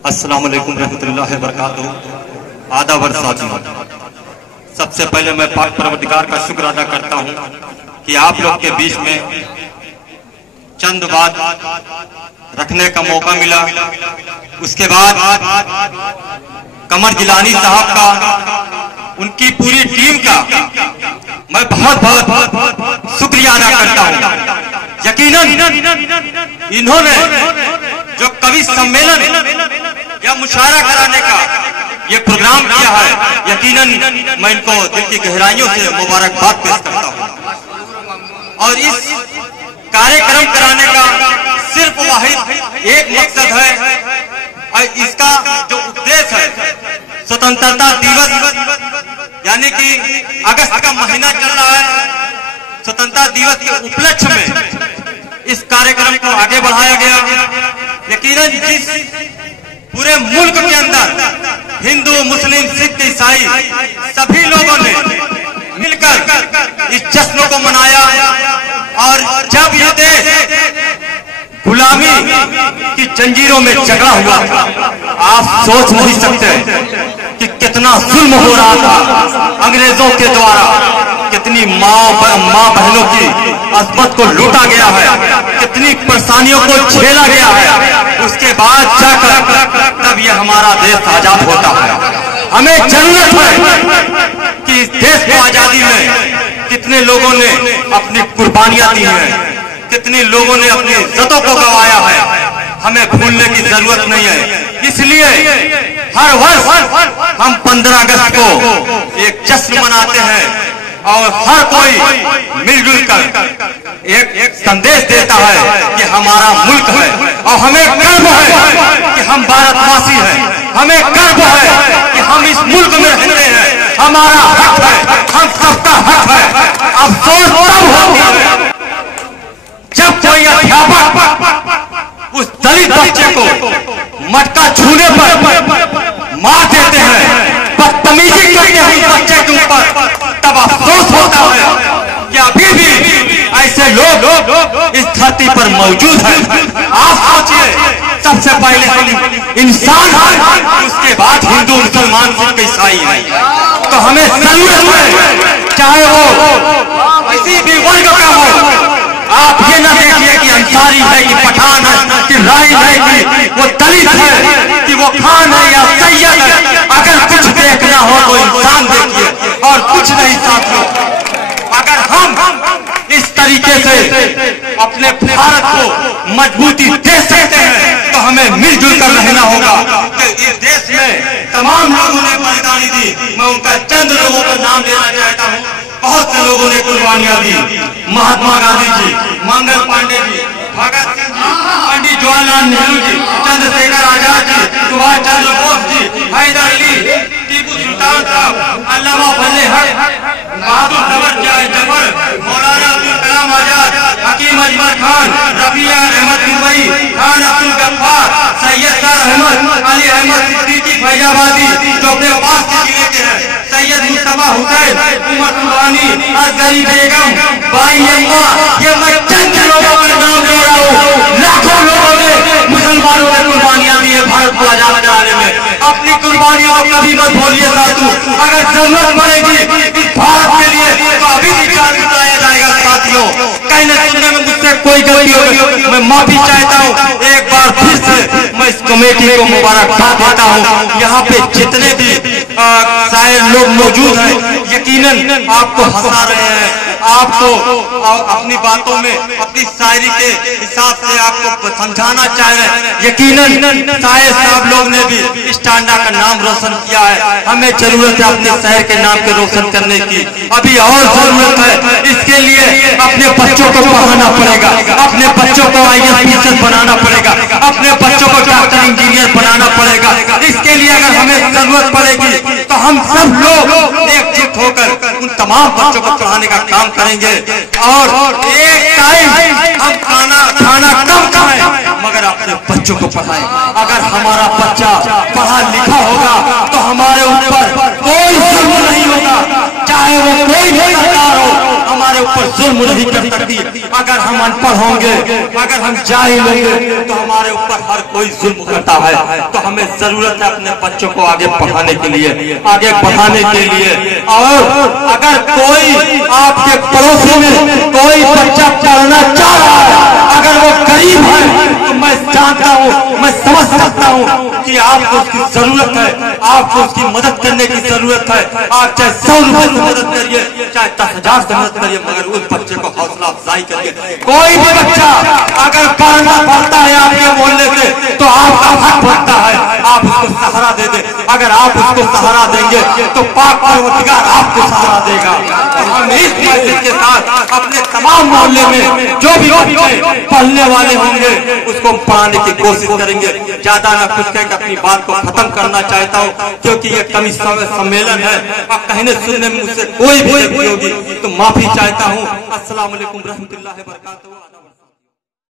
अस्सलाम वालेकुम रहमतुल्लाहि व बरकातहू। आदाब और साथियों, सबसे पहले मैं पाक परवरदिगार का शुक्र अदा करता हूँ कि आप लोग के बीच में चंद बात रखने का मौका मिला। उसके बाद कमर जिलानी साहब का, उनकी पूरी टीम का मैं बहुत बहुत शुक्रिया अदा करता हूँ। यकीनन इन्होंने जो कवि सम्मेलन या मुशायरा कराने का ये प्रोग्राम किया है, यकीनन मैं इनको दिल की गहराइयों से मुबारकबाद पेश करता हूँ। और इस कार्यक्रम कराने का सिर्फ वाहिद एक मकसद है, और इसका जो उद्देश्य है, स्वतंत्रता दिवस यानी कि अगस्त का महीना चल रहा है, स्वतंत्रता दिवस के उपलक्ष्य में इस कार्यक्रम को आगे बढ़ाया गया। यकीनन जिस पूरे मुल्क के अंदर हिंदू, मुस्लिम, सिख, ईसाई सभी लोगों ने मिलकर इस जश्न को मनाया, और जब ये देश गुलामी की जंजीरों में जकड़ा हुआ, आप सोच नहीं सकते कि कितना जुल्म हो रहा था अंग्रेजों के द्वारा, कितनी माँ बहनों की अस्मत को लूटा गया है, कितनी परेशानियों को झेला गया है। उसके बाद जाकर तब ये हमारा देश आजाद होता है। हमें जरूरत है कि इस देश को आजादी में कितने लोगों ने अपनी कुर्बानियां दी हैं, कितने लोगों ने अपनी इज्जतों को गंवाया है, हमें भूलने की जरूरत नहीं है। इसलिए हर वर्ष हम 15 अगस्त को एक जश्न मनाते हैं, और हर कोई मिलजुल कर एक संदेश देता है कि हमारा मुल्क है, और हमें गर्व है कि हम भारतवासी हैं, हमें गर्व है कि हम इस मुल्क में रहते हैं, हमारा हक है, हम सबका हक है। अफसोस तब होता है जब कोई अध्यापक उस दलित बच्चे को मटका छूने पर मार देते हैं, बदतमीजी करते हैं उस बच्चे के ऊपर, तब अफसोस होता है कि अभी भी ऐसे लोग इस धरती पर मौजूद हैं। आप सोचिए, सबसे पहले हम इंसान हैं, उसके बाद हिंदू, मुसलमान, सिख, ईसाई हैं। तो हमें जरूरत है, चाहे वो किसी भी वर्ग का हो, आप ये ना देखिए कि अंसारी है कि पठान है कि राई है कि वो दलित है कि वो खान है या सैयद है। अगर कुछ देखना हो तो इंसान देखिए, और कुछ नहीं साथियों। अगर हम इस तरीके से अपने भारत को मजबूती दे सकते हैं तो हमें मिलजुल कर रहना होगा। कि इस देश में तमाम लोगों ने बलिदानी दी, मैं उनका चंद लोगों का नाम लेना चाहता हूँ। बहुत से लोगों ने कुर्बानियां दी, महात्मा गांधी जी, मंगल पांडे जी, भगत सिंह जी, पंडित जवाहरलाल नेहरू जी, चंद्रशेखर आजाद जी, सुभाष चंद्र बोस जी, हैदर अली, टीपू सुल्तान साहब, अल्लामा फजले हक, बहादुर जफर, मौलाना अब्दुल कलाम आजाद, हकीम अजमल खान, रफिया अहमद किदवई, खान अब्दुल गफ्फार, सैयद सर अहमद, अली अहमद सिद्दीकी फैजाबादी जो अपने पास के जिले के हैं, सैयद मुस्तफा हुसैन, उमर कुर्बानी, असगरी बेगम, बाई अम्मा, ये मैं चंद लोगों का नाम ले रहा हूँ। लाखों लोगों ने, मुसलमानों ने कुर्बानियां दी है भारत को आजाद कराने में। अपनी कुर्बानियों को कभी मत भूलिए साथियों। अगर जरूरत पड़ेगी इस भारत के लिए तो अभी भी चार्ज उठाया जाएगा साथियों। कहने सुनने में मुझसे कोई गलती होगी, मैं माफी चाहता हूँ। एक बार फिर से मैं इस कमेटी को मुबारकबाद देता हूँ। यहाँ पे जितने भी शायर लोग मौजूद हैं, यकीनन आपको हंसा रहे हैं, आपको अपनी बातों में, अपनी शायरी के हिसाब से आपको समझाना चाह रहे हैं। यकीनन शायर साहब लोग ने भी इस टांडा का नाम रोशन किया है। हमें जरूरत है अपने शहर के नाम के रोशन करने की, अभी और जरूरत है। इसके लिए अपने बच्चों को पढ़ाना पड़ेगा, अपने बच्चों को IAS बनाना पड़ेगा, अपने बच्चों को डॉक्टर, इंजीनियर बनाना पड़ेगा। इसके लिए अगर हमें जरूरत पड़ेगी तो हम सब लोग एकजुट होकर उन तमाम बच्चों को पढ़ाने का काम करेंगे। और एक टाइम हम खाना कम खाएं, मगर अपने बच्चों को पढ़ाएं। अगर हमारा बच्चा पढ़ा लिखा होगा तो हमारे ऊपर कोई जुल्म नहीं होगा, चाहे वो कोई भी सरकार हो, हमारे ऊपर जुल्म नहीं कर सकती। अगर हम अनपढ़ होंगे, अगर हम जाहिल होंगे तो हमारे ऊपर हर कोई जुल्म करता है। तो हमें जरूरत है अपने बच्चों को आगे पढ़ाने के लिए, आगे बढ़ाने के लिए। और अगर कोई आपके पड़ोसी में कोई बच्चा पढ़ना चाह रहा है, अगर वो गरीब है, तो मैं जानता हूँ, मैं समझ सकता हूँ कि आपको उसकी जरूरत है, आपको उसकी मदद करने की जरूरत है। आप चाहे 100 रुपए से मदद करिए, चाहे 10,000 से मदद करिए, मगर उस बच्चे को हौसला अफजाई करिए। कोई भी बच्चा अगर पढ़ना पड़ता है आपके मोहल्ले से, तो आपका हक बनता है आप उसको सहारा दे दे। अगर आप उसको सहारा देंगे तो पाक परवरदिगार आपको सहारा देगा। तो हम इस मैसेज के साथ अपने तमाम मोहल्ले में जो भी बच्चे पढ़ने वाले होंगे उसको पढ़ाने की कोशिश करेंगे। ज्यादा ना कुछ कहकर अपनी बात को खत्म करना चाहता हूँ, क्योंकि ये कवि सम्मेलन है और कहने सुनने में मुझसे कोई भी गलती होगी तो माफी चाहता हूँ। अस्सलाम वालेकुम रहमतुल्लाहि व बरकातहू।